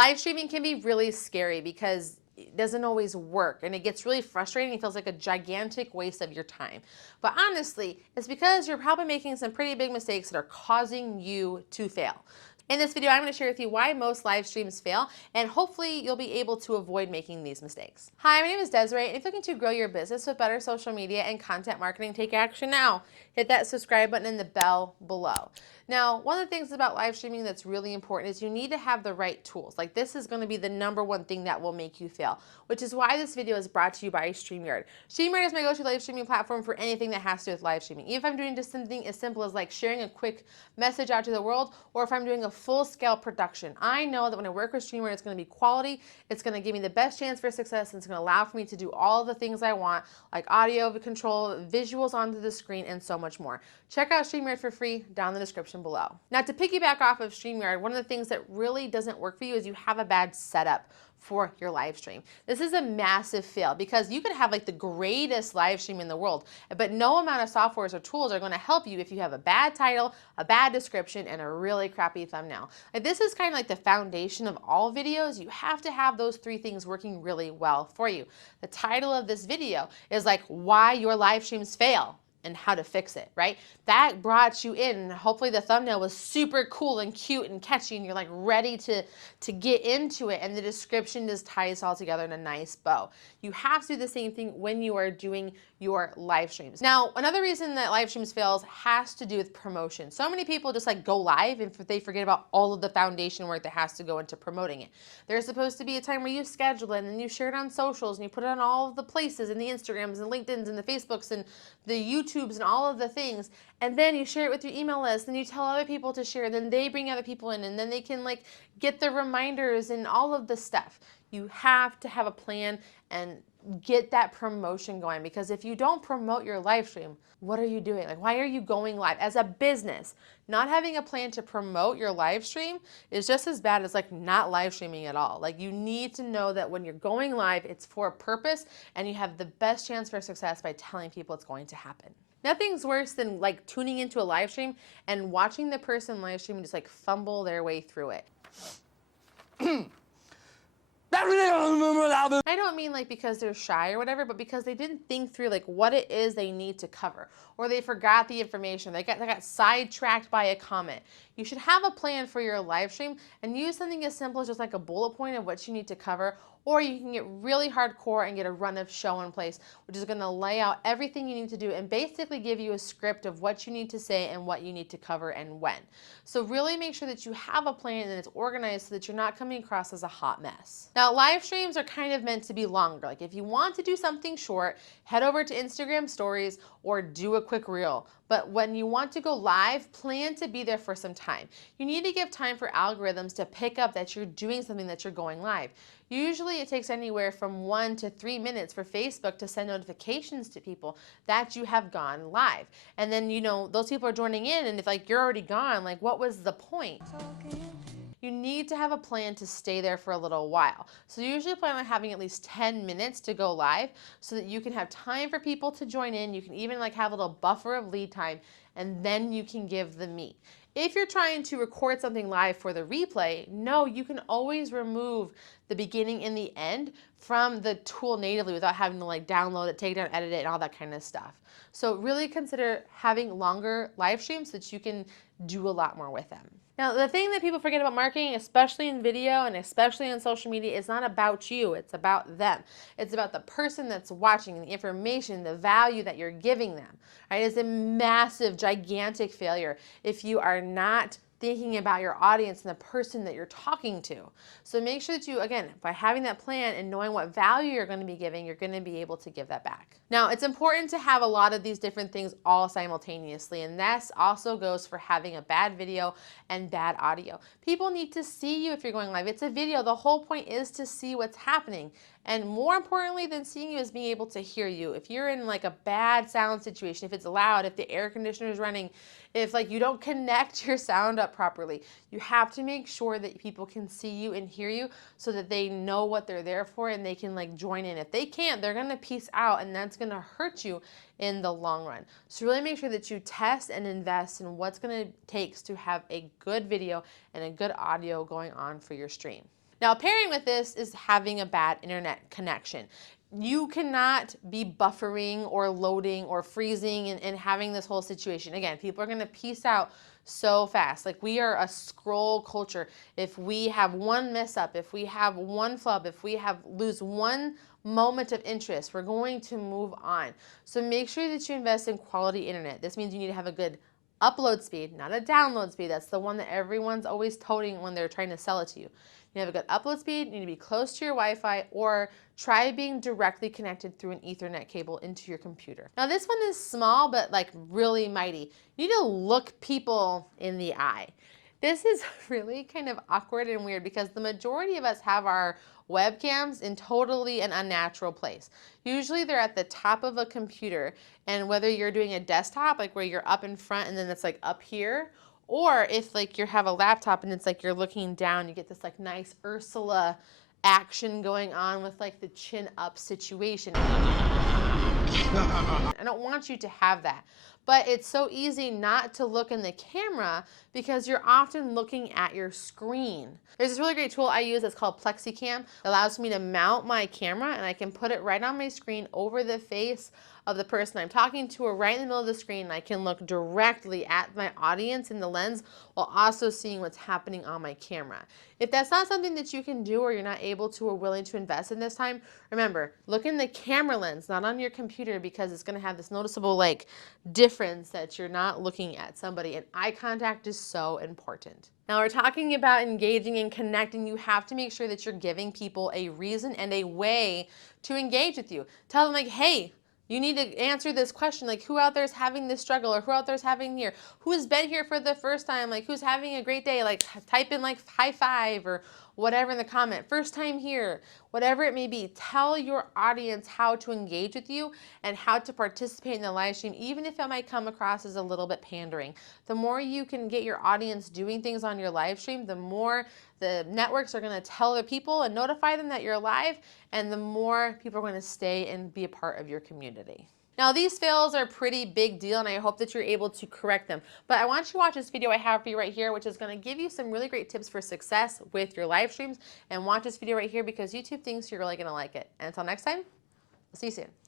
Live streaming can be really scary because it doesn't always work and it gets really frustrating. It feels like a gigantic waste of your time. But honestly, it's because you're probably making some pretty big mistakes that are causing you to fail. In this video, I'm going to share with you why most live streams fail, and hopefully you'll be able to avoid making these mistakes. Hi, my name is Desiree, and if you're looking to grow your business with better social media and content marketing, take action now. Hit that subscribe button and the bell below. Now, one of the things about live streaming that's really important is you need to have the right tools. Like, this is going to be the #1 thing that will make you fail, which is why this video is brought to you by StreamYard. StreamYard is my go-to live streaming platform for anything that has to do with live streaming. Even if I'm doing just something as simple as like sharing a quick message out to the world, or if I'm doing a full-scale production, I know that when I work with StreamYard, it's going to be quality, it's going to give me the best chance for success, and it's going to allow for me to do all the things I want, like audio control, visuals onto the screen, and so much more. Check out StreamYard for free down in the description below. Now, to piggyback off of StreamYard, one of the things that really doesn't work for you is you have a bad setup for your live stream. This is a massive fail because you could have like the greatest live stream in the world, but no amount of softwares or tools are going to help you if you have a bad title, a bad description, and a really crappy thumbnail. Like, this is kind of like the foundation of all videos. You have to have those 3 things working really well for you. The title of this video is like why your live streams fail and how to fix it, right? That brought you in, and hopefully the thumbnail was super cool and cute and catchy and you're like ready to get into it, and the description just ties all together in a nice bow. You have to do the same thing when you are doing your live streams. Now, another reason that live streams fails has to do with promotion. So many people just like go live and they forget about all of the foundation work that has to go into promoting it. There's supposed to be a time where you schedule it and then you share it on socials and you put it on all of the places, and the Instagrams and LinkedIn's and the Facebooks and the YouTubes and all of the things, and then you share it with your email list, and you tell other people to share, and then they bring other people in, and then they can like get the reminders and all of the stuff. You have to have a plan and get that promotion going, because if you don't promote your live stream, what are you doing? Like, why are you going live? As a business, not having a plan to promote your live stream is just as bad as like not live streaming at all. Like, you need to know that when you're going live, it's for a purpose, and you have the best chance for success by telling people it's going to happen. Nothing's worse than like tuning into a live stream and watching the person live stream just like fumble their way through it. I don't mean like because they're shy or whatever, but because they didn't think through like what it is they need to cover, or they forgot the information. They got sidetracked by a comment. You should have a plan for your live stream and use something as simple as just like a bullet point of what you need to cover, or you can get really hardcore and get a run of show in place, which is going to lay out everything you need to do and basically give you a script of what you need to say and what you need to cover and when. So really make sure that you have a plan and it's organized so that you're not coming across as a hot mess. Now, live streams are kind of meant to be longer. Like, if you want to do something short, head over to Instagram stories or do a quick reel. But when you want to go live, plan to be there for some time. You need to give time for algorithms to pick up that you're doing something, that you're going live. Usually it takes anywhere from 1 to 3 minutes for Facebook to send notifications to people that you have gone live. And then, you know, those people are joining in, and if like you're already gone, like what was the point? You need to have a plan to stay there for a little while. So you usually plan on having at least 10 minutes to go live so that you can have time for people to join in. You can even like have a little buffer of lead time, and then you can give the meat. If you're trying to record something live for the replay, no, you can always remove the beginning and the end from the tool natively without having to like download it, take it down, edit it, and all that kind of stuff. So really consider having longer live streams so that you can do a lot more with them. Now, the thing that people forget about marketing, especially in video and especially on social media, is not about you, it's about them. It's about the person that's watching, the information, the value that you're giving them, right? It's a massive, gigantic failure if you are not thinking about your audience and the person that you're talking to. So make sure that you, again, by having that plan and knowing what value you're going to be giving, you're going to be able to give that back. Now, it's important to have a lot of these different things all simultaneously, and this also goes for having a bad video and bad audio. People need to see you if you're going live. It's a video. The whole point is to see what's happening. And more importantly than seeing you is being able to hear you. If you're in like a bad sound situation, if it's loud, if the air conditioner is running, if like you don't connect your sound up properly, you have to make sure that people can see you and hear you so that they know what they're there for and they can like join in. If they can't, they're gonna peace out, and that's gonna hurt you in the long run. So really make sure that you test and invest in what's gonna take to have a good video and a good audio going on for your stream. Now, pairing with this is having a bad internet connection. You cannot be buffering or loading or freezing and having this whole situation. Again, people are going to peace out so fast. Like, we are a scroll culture. If we have one mess up, if we have one flub, if we lose one moment of interest, we're going to move on. So make sure that you invest in quality internet. This means you need to have a good upload speed, not a download speed. That's the one that everyone's always toting when they're trying to sell it to you. You have a good upload speed, you need to be close to your Wi-Fi, or try being directly connected through an Ethernet cable into your computer. Now, this one is small, but like really mighty. You need to look people in the eye. This is really kind of awkward and weird because the majority of us have our webcams in totally an unnatural place. Usually they're at the top of a computer, and whether you're doing a desktop, like where you're up in front and then it's like up here, or if like you have a laptop and it's like you're looking down, you get this like nice Ursula action going on with like the chin up situation. I don't want you to have that. But it's so easy not to look in the camera because you're often looking at your screen. There's this really great tool I use that's called PlexiCam. It allows me to mount my camera and I can put it right on my screen over the face of the person I'm talking to, or right in the middle of the screen, and I can look directly at my audience in the lens while also seeing what's happening on my camera. If that's not something that you can do, or you're not able to or willing to invest in this time, remember, look in the camera lens, not on your computer, because it's going to have this noticeable like difference that you're not looking at somebody, and eye contact is so important. Now, we're talking about engaging and connecting. You have to make sure that you're giving people a reason and a way to engage with you. Tell them like, hey, you need to answer this question, like who out there is having this struggle, or who out there is having here, who has been here for the first time, like who's having a great day, like type in like high five or whatever in the comment, first time here, whatever it may be. Tell your audience how to engage with you and how to participate in the live stream, even if it might come across as a little bit pandering. The more you can get your audience doing things on your live stream, the more the networks are going to tell their people and notify them that you're live, and the more people are going to stay and be a part of your community. Now, these fails are a pretty big deal, and I hope that you're able to correct them. But I want you to watch this video I have for you right here, which is going to give you some really great tips for success with your live streams. And watch this video right here because YouTube thinks you're really going to like it. And until next time, I'll see you soon.